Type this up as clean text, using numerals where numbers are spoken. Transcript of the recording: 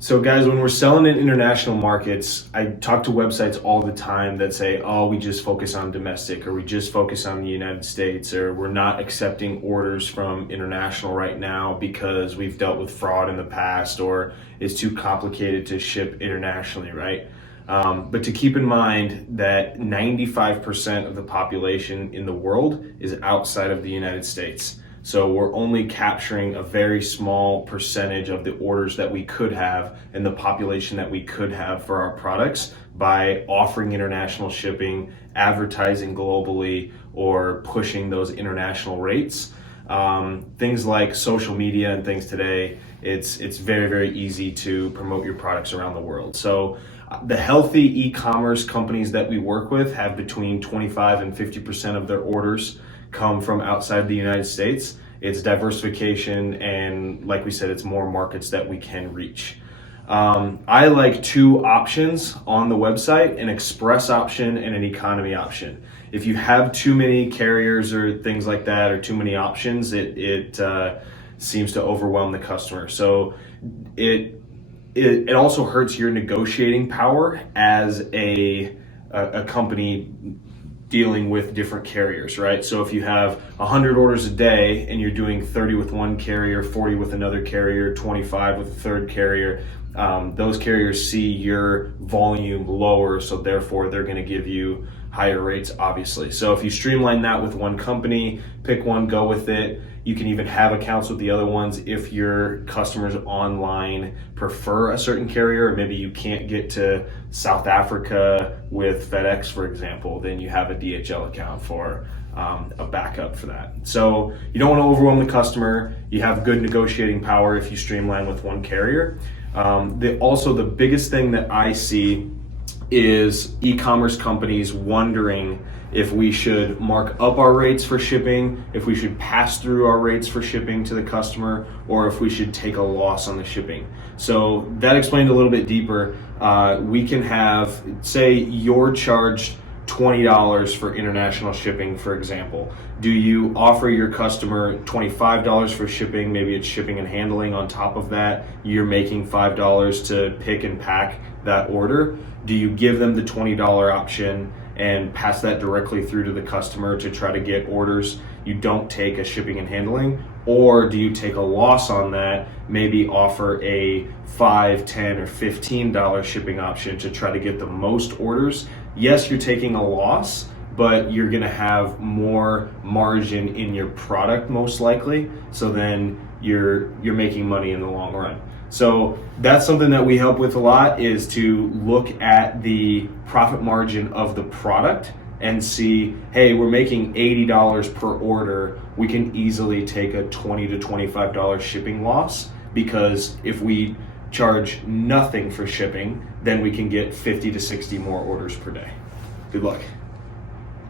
So guys, when we're selling in international markets, I talk to websites all the time that say, oh, we just focus on domestic, or we just focus on the United States, or we're not accepting orders from international right now because we've dealt with fraud in the past, or it's too complicated to ship internationally, right? But to keep in mind that 95% of the population in the world is outside of the United States. So we're only capturing a very small percentage of the orders that we could have and the population that we could have for our products by offering international shipping, advertising globally, or pushing those international rates. Things like social media and things today, it's very, very easy to promote your products around the world. So the healthy e-commerce companies that we work with have between 25 and 50% of their orders come from outside the United States. It's diversification, and like we said, it's more markets that we can reach. I like two options on the website: an express option and an economy option. If you have too many carriers or things like that, or too many options, it seems to overwhelm the customer. So it also hurts your negotiating power as a company dealing with different carriers, right? So if you have 100 orders a day and you're doing 30 with one carrier, 40 with another carrier, 25 with a third carrier, those carriers see your volume lower, so therefore they're going to give you higher rates, obviously. So if you streamline that with one company, pick one, go with it. You can even have accounts with the other ones if your customers online prefer a certain carrier, or maybe you can't get to South Africa with FedEx, for example, then you have a DHL account for a backup for that. So you don't want to overwhelm the customer. You have good negotiating power if you streamline with one carrier. Also, the biggest thing that I see is e-commerce companies wondering if we should mark up our rates for shipping, if we should pass through our rates for shipping to the customer, or if we should take a loss on the shipping. So that explained a little bit deeper. We can have, say you're charged $20 for international shipping, for example. Do you offer your customer $25 for shipping? Maybe it's shipping and handling on top of that. You're making $5 to pick and pack that order. Do you give them the $20 option and pass that directly through to the customer to try to get orders? You don't take a shipping and handling, or do you take a loss on that, maybe offer a $5, $10, or $15 shipping option to try to get the most orders? Yes, you're taking a loss, but you're gonna have more margin in your product most likely, so then you're making money in the long run. So that's something that we help with a lot, is to look at the profit margin of the product and see, hey, we're making $80 per order. We can easily take a $20 to $25 shipping loss, because if we charge nothing for shipping, then we can get 50 to 60 more orders per day. Good luck.